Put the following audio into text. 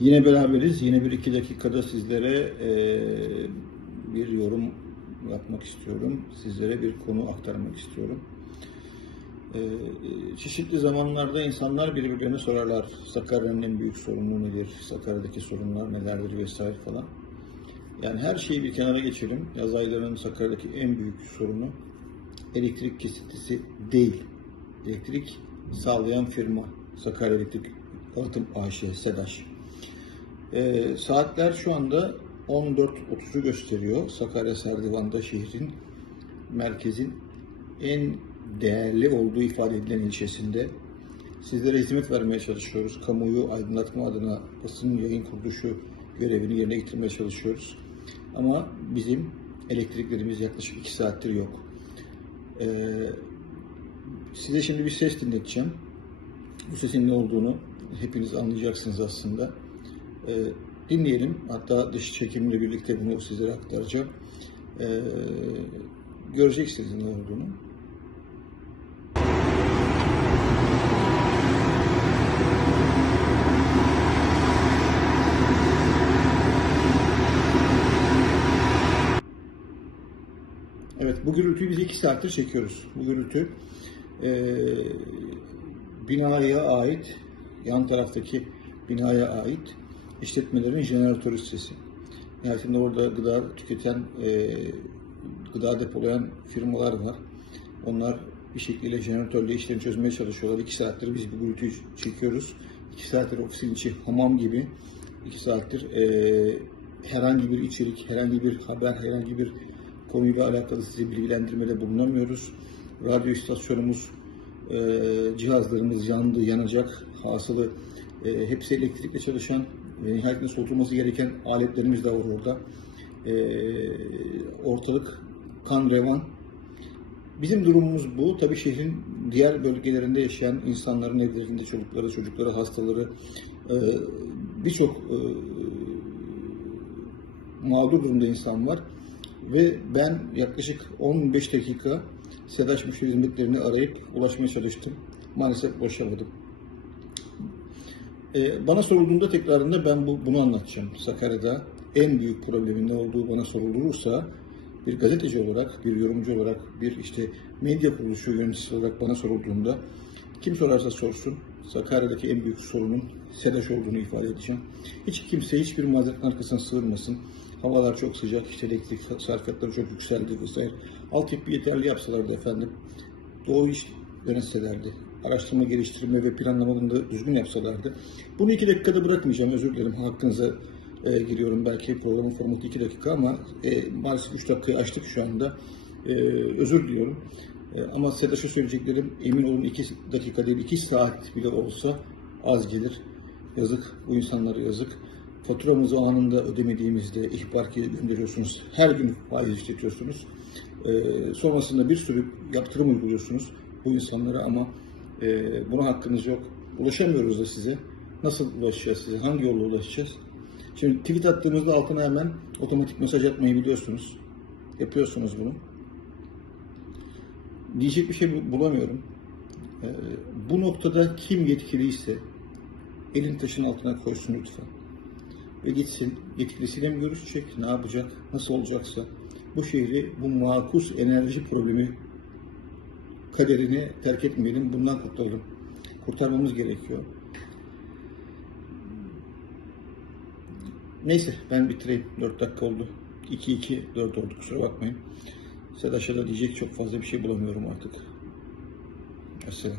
Yine beraberiz. Yine bir iki dakikada sizlere e, bir yorum yapmak istiyorum. Sizlere bir konu aktarmak istiyorum. E, çeşitli zamanlarda insanlar birbirlerine sorarlar. Sakarya'nın en büyük sorunu nedir? Sakarya'daki sorunlar nelerdir vesaire falan. Yani her şeyi bir kenara geçelim. Yaz aylarının Sakarya'daki en büyük sorunu elektrik kesintisi değil. Elektrik sağlayan firma Sakarya Elektrik Yalıtım AŞ, SEDAŞ. Ee, saatler şu anda 14.30'u gösteriyor. Sakarya Serdivan'da şehrin merkezin en değerli olduğu ifade edilen ilçesinde. Sizlere hizmet vermeye çalışıyoruz. Kamuoyu aydınlatma adına basın yayın kuruluşu görevini yerine getirmeye çalışıyoruz. Ama bizim elektriklerimiz yaklaşık 2 saattir yok. Ee, size şimdi bir ses dinleteceğim. Bu sesin ne olduğunu hepiniz anlayacaksınız aslında. Ee, dinleyelim. Hatta dış çekimle birlikte bunu sizlere aktaracağım. Ee, göreceksiniz ne olduğunu. Evet, bu gürültüyü biz iki saattir çekiyoruz. Bu gürültü e, binaya ait, yan taraftaki binaya ait işletmelerin jeneratörü sesi. Nihayetinde orada gıda tüketen, e, gıda depolayan firmalar var. Onlar bir şekilde jeneratörle işlerini çözmeye çalışıyorlar. İki saattir biz bu gürültüyü çekiyoruz. İki saattir ofisin içi hamam gibi. İki saattir e, herhangi bir içerik, herhangi bir haber, herhangi bir konuyla alakalı sizi bilgilendirmede bulunamıyoruz. Radyo istasyonumuz, e, cihazlarımız yandı, yanacak. Hasılı e, hepsi elektrikle çalışan nihayetinde soğutulması gereken aletlerimiz de var orada. E, ortalık kan revan. Bizim durumumuz bu. Tabii şehrin diğer bölgelerinde yaşayan insanların evlerinde çocukları, çocukları, hastaları, e, birçok e, mağdur durumda insan var. Ve ben yaklaşık 15 dakika SEDAŞ müşteri hizmetlerini arayıp ulaşmaya çalıştım. Maalesef ulaşamadım. Ee, bana sorulduğunda tekrarında ben bu, bunu anlatacağım. Sakarya'da en büyük problemin ne olduğu bana sorulursa bir gazeteci olarak, bir yorumcu olarak, bir işte medya kuruluşu yöneticisi olarak bana sorulduğunda kim sorarsa sorsun Sakarya'daki en büyük sorunun SEDAŞ olduğunu ifade edeceğim. Hiç kimse hiçbir mazeretin arkasına sığınmasın. Havalar çok sıcak, işte elektrik sarkıtları çok yükseldi vesaire. Altyapı yeterli yapsalardı efendim. Doğu iş yönetselerdi. Araştırma, geliştirme ve planlamalarını da düzgün yapsalardı. Bunu iki dakikada bırakmayacağım, özür dilerim. Hakkınıza e, giriyorum. Belki programın formatı iki dakika ama e, maalesef üç dakikayı açtık şu anda. E, özür diliyorum. E, ama SEDAŞ'a söyleyeceklerim emin olun iki dakika değil, iki saat bile olsa az gelir. Yazık, bu insanlara yazık. Faturamızı anında ödemediğimizde ihbar gönderiyorsunuz. Her gün faiz işletiyorsunuz. E, sonrasında bir sürü yaptırım uyguluyorsunuz bu insanlara ama e, buna hakkınız yok. Ulaşamıyoruz da size. Nasıl ulaşacağız size? Hangi yolla ulaşacağız? Şimdi tweet attığımızda altına hemen otomatik mesaj atmayı biliyorsunuz. Yapıyorsunuz bunu. Diyecek bir şey bulamıyorum. E, bu noktada kim yetkiliyse elin taşın altına koysun lütfen ve gitsin. Yetkilisiyle mi görüşecek, ne yapacak, nasıl olacaksa bu şehri bu makus enerji problemi kaderini terk etmeyelim, bundan kurtulalım. Kurtarmamız gerekiyor. Neyse ben bitireyim. 4 dakika oldu. 2-2, 4 oldu kusura bakmayın. Sedaş'a da diyecek çok fazla bir şey bulamıyorum artık. Mesela.